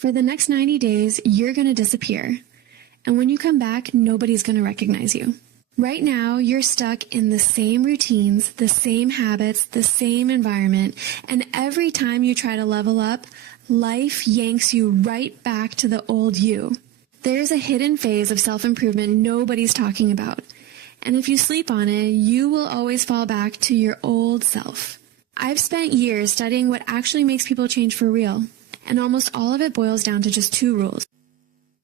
For the next 90 days, you're going to disappear. And when you come back, nobody's going to recognize you. Right now, you're stuck in the same routines, the same habits, the same environment, and every time you try to level up, life yanks you right back to the old you. There's a hidden phase of self-improvement nobody's talking about. And if you sleep on it, you will always fall back to your old self. I've spent years studying what actually makes people change for real, and almost all of it boils down to just 2 rules.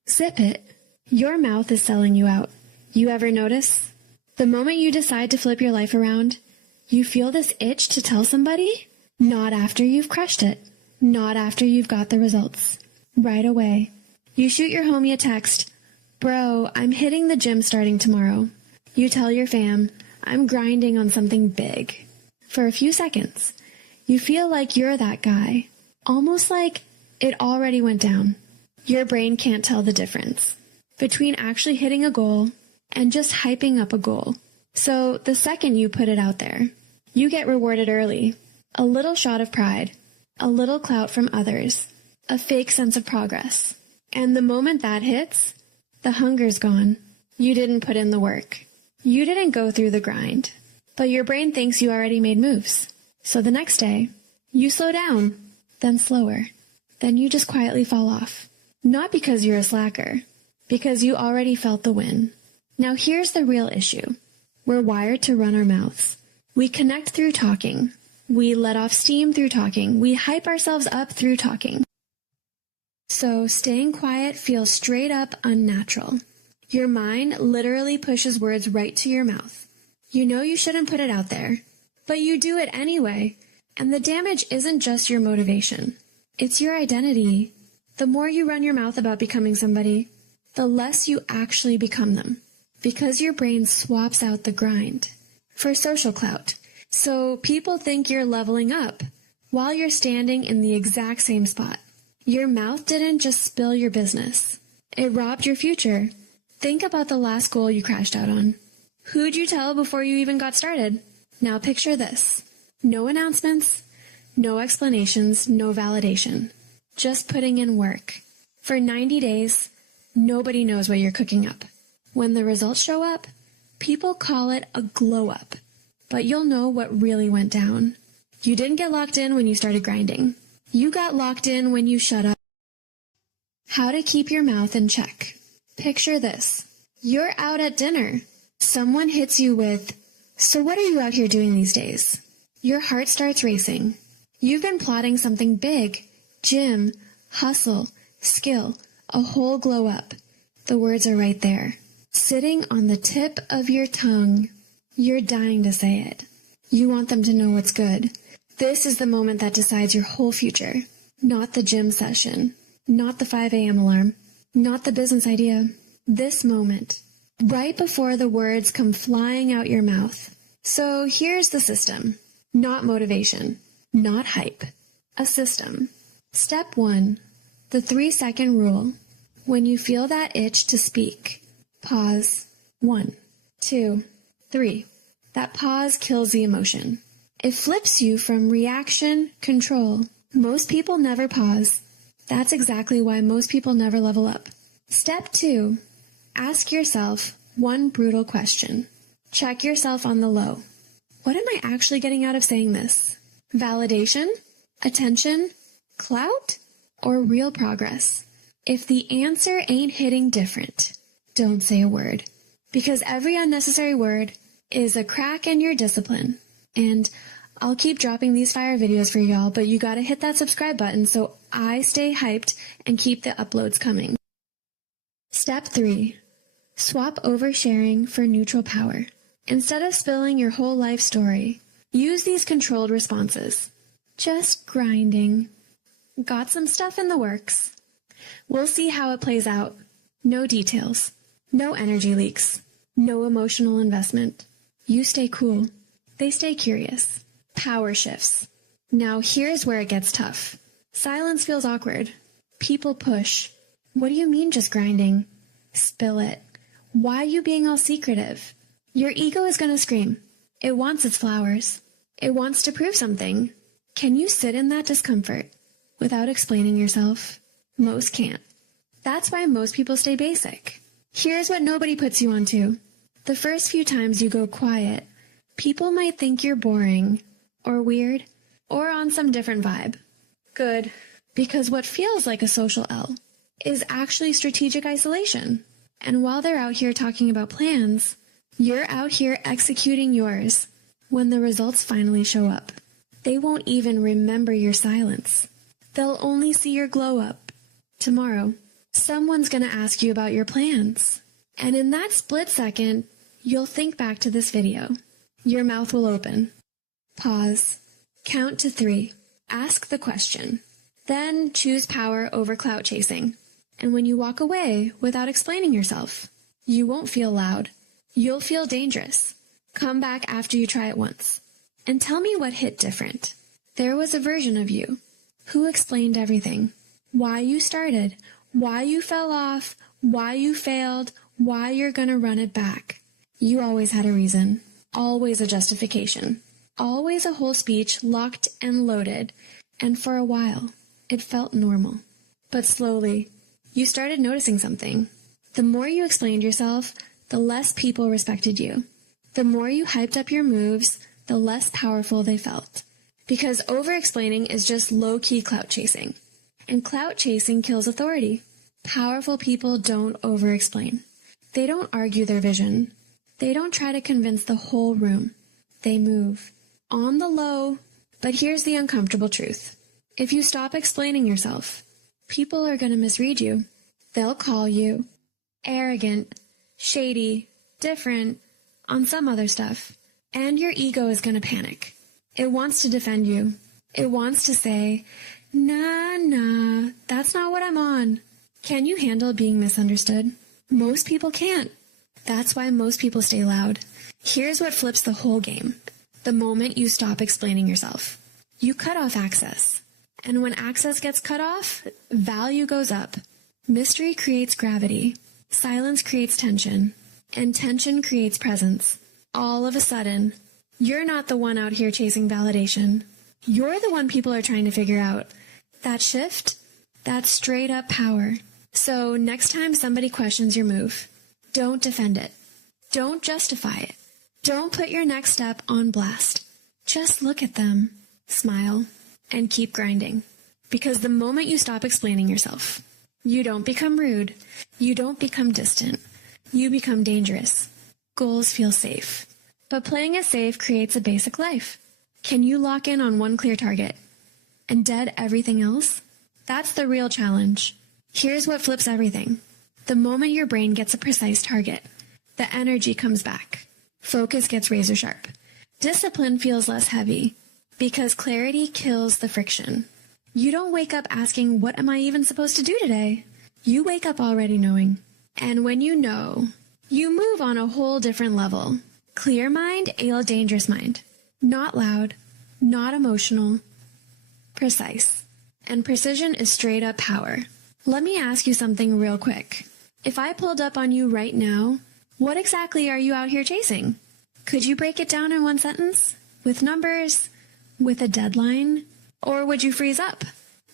Zip it. Your mouth is selling you out. You ever notice? The moment you decide to flip your life around, you feel this itch to tell somebody? Not after you've crushed it. Not after you've got the results. Right away. You shoot your homie a text, "Bro, I'm hitting the gym starting tomorrow." You tell your fam, "I'm grinding on something big." For a few seconds, you feel like you're that guy. Almost like it already went down. Your brain can't tell the difference between actually hitting a goal and just hyping up a goal. So the second you put it out there, you get rewarded early. A little shot of pride, a little clout from others, a fake sense of progress. And the moment that hits, the hunger's gone. You didn't put in the work. You didn't go through the grind. But your brain thinks you already made moves. So the next day, you slow down, then slower. Then you just quietly fall off. Not because you're a slacker, because you already felt the win. Now here's the real issue. We're wired to run our mouths. We connect through talking. We let off steam through talking. We hype ourselves up through talking. So staying quiet feels straight up unnatural. Your mind literally pushes words right to your mouth. You know you shouldn't put it out there, but you do it anyway. And the damage isn't just your motivation. It's your identity. The more you run your mouth about becoming somebody, the less you actually become them. Because your brain swaps out the grind for social clout. So people think you're leveling up while you're standing in the exact same spot. Your mouth didn't just spill your business. It robbed your future. Think about the last goal you crashed out on. Who'd you tell before you even got started? Now picture this. No announcements, no explanations, no validation. Just putting in work. For 90 days, nobody knows what you're cooking up. When the results show up, people call it a glow up. But you'll know what really went down. You didn't get locked in when you started grinding. You got locked in when you shut up. How to keep your mouth in check. Picture this. You're out at dinner. Someone hits you with, "So what are you out here doing these days?" Your heart starts racing. You've been plotting something big. Gym, hustle, skill, a whole glow up. The words are right there, sitting on the tip of your tongue. You're dying to say it. You want them to know it's good. This is the moment that decides your whole future. Not the gym session. Not the 5 a.m. alarm. Not the business idea. This moment. Right before the words come flying out your mouth. So here's the system. Not motivation. Not hype. A system. Step 1. The 3-second rule. When you feel that itch to speak, pause. 1, 2, 3. That pause kills the emotion. It flips you from reaction, control. Most people never pause. That's exactly why most people never level up. Step 2. Ask yourself one brutal question. Check yourself on the low. What am I actually getting out of saying this? Validation? Attention? Clout? Or real progress? If the answer ain't hitting different, don't say a word. Because every unnecessary word is a crack in your discipline. And I'll keep dropping these fire videos for y'all, but you gotta hit that subscribe button so I stay hyped and keep the uploads coming. Step 3. Swap oversharing for neutral power. Instead of spilling your whole life story, use these controlled responses. Just grinding. Got some stuff in the works. We'll see how it plays out. No details. No energy leaks. No emotional investment. You stay cool. They stay curious. Power shifts. Now here's where it gets tough. Silence feels awkward. People push. What do you mean just grinding? Spill it. Why you being all secretive? Your ego is going to scream. It wants its flowers. It wants to prove something. Can you sit in that discomfort without explaining yourself? Most can't. That's why most people stay basic. Here's what nobody puts you onto. The first few times you go quiet, people might think you're boring, or weird, or on some different vibe. Good, because what feels like a social L is actually strategic isolation. And while they're out here talking about plans, you're out here executing yours. When the results finally show up, they won't even remember your silence. They'll only see your glow up. Tomorrow, someone's going to ask you about your plans. And in that split second, you'll think back to this video. Your mouth will open. Pause. Count to 3. Ask the question. Then choose power over clout chasing. And when you walk away without explaining yourself, you won't feel loud. You'll feel dangerous. Come back after you try it once. And tell me what hit different. There was a version of you who explained everything. Why you started, why you fell off, why you failed, why you're gonna run it back. You always had a reason. Always a justification. Always a whole speech locked and loaded. And for a while, it felt normal. But slowly, you started noticing something. The more you explained yourself, the less people respected you. The more you hyped up your moves, the less powerful they felt. Because over-explaining is just low-key clout chasing. And clout chasing kills authority. Powerful people don't over-explain. They don't argue their vision. They don't try to convince the whole room. They move. On the low. But here's the uncomfortable truth. If you stop explaining yourself, people are going to misread you. They'll call you arrogant, shady, different, on some other stuff. And your ego is going to panic. It wants to defend you. It wants to say, nah, that's not what I'm on. Can you handle being misunderstood? Most people can't. That's why most people stay loud. Here's what flips the whole game. The moment you stop explaining yourself, you cut off access. And when access gets cut off, value goes up. Mystery creates gravity. Silence creates tension. And tension creates presence. All of a sudden, you're not the one out here chasing validation. You're the one people are trying to figure out. That shift, that's straight up power. So next time somebody questions your move, don't defend it. Don't justify it. Don't put your next step on blast. Just look at them, smile, and keep grinding. Because the moment you stop explaining yourself, you don't become rude. You don't become distant. You become dangerous. Goals feel safe. But playing it safe creates a basic life. Can you lock in on one clear target and dead everything else? That's the real challenge. Here's what flips everything. The moment your brain gets a precise target, the energy comes back. Focus gets razor sharp. Discipline feels less heavy because clarity kills the friction. You don't wake up asking, what am I even supposed to do today? You wake up already knowing. And when you know, you move on a whole different level. Clear mind, ale dangerous mind. Not loud, not emotional, precise. And precision is straight up power. Let me ask you something real quick. If I pulled up on you right now, what exactly are you out here chasing? Could you break it down in one sentence? With numbers? With a deadline? Or would you freeze up?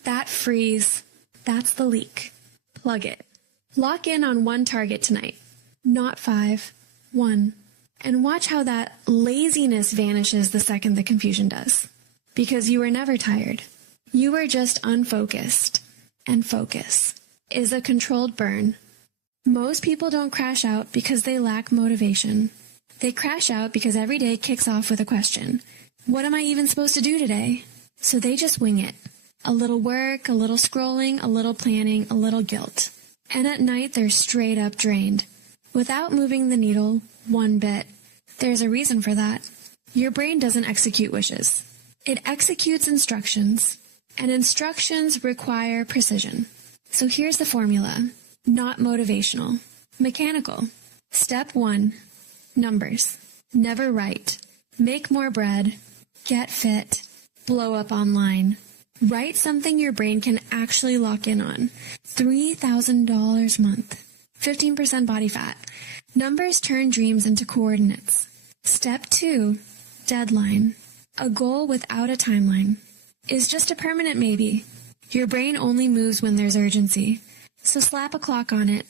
That freeze, that's the leak. Plug it. Lock in on one target tonight. Not 5, 1. And watch how that laziness vanishes the second the confusion does. Because you were never tired. You were just unfocused. And focus is a controlled burn. Most people don't crash out because they lack motivation. They crash out because every day kicks off with a question. What am I even supposed to do today? So they just wing it. A little work, a little scrolling, a little planning, a little guilt. And at night they're straight up drained. Without moving the needle one bit. There's a reason for that. Your brain doesn't execute wishes. It executes instructions. And instructions require precision. So here's the formula. Not motivational. Mechanical. Step 1. Numbers. Never write. Make more bread. Get fit. Blow up online. Write something your brain can actually lock in on. $3,000 a month. 15% body fat. Numbers turn dreams into coordinates. Step 2. Deadline. A goal without a timeline is just a permanent maybe. Your brain only moves when there's urgency. So slap a clock on it.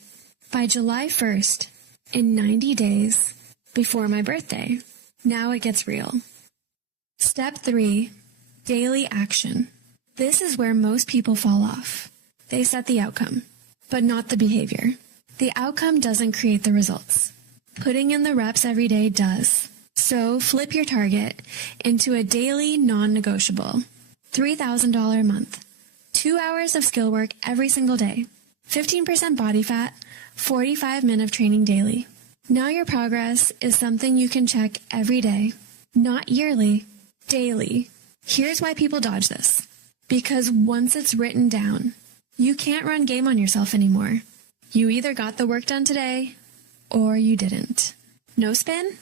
By July 1st, in 90 days, before my birthday. Now it gets real. Step 3, daily action. This is where most people fall off. They set the outcome, but not the behavior. The outcome doesn't create the results. Putting in the reps every day does. So flip your target into a daily non-negotiable. $3,000 a month. 2 hours of skill work every single day. 15% body fat, 45 minutes of training daily. Now your progress is something you can check every day, not yearly, daily. Here's why people dodge this. Because once it's written down, you can't run game on yourself anymore. You either got the work done today, or you didn't. No spin?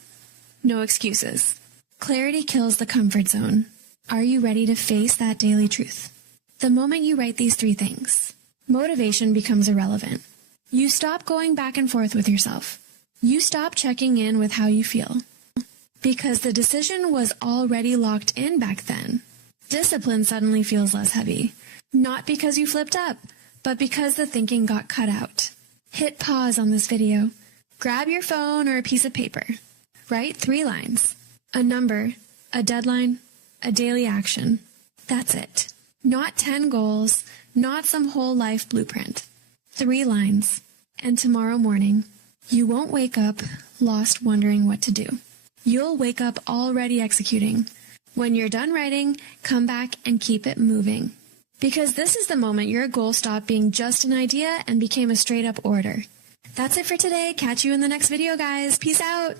No excuses. Clarity kills the comfort zone. Are you ready to face that daily truth? The moment you write these 3 things, motivation becomes irrelevant. You stop going back and forth with yourself. You stop checking in with how you feel. Because the decision was already locked in back then. Discipline suddenly feels less heavy. Not because you flipped up, but because the thinking got cut out. Hit pause on this video. Grab your phone or a piece of paper. Write 3 lines. A number, a deadline, a daily action. That's it. Not 10 goals, not some whole life blueprint. 3 lines. And tomorrow morning, you won't wake up lost wondering what to do. You'll wake up already executing. When you're done writing, come back and keep it moving. Because this is the moment your goal stopped being just an idea and became a straight up order. That's it for today. Catch you in the next video, guys. Peace out.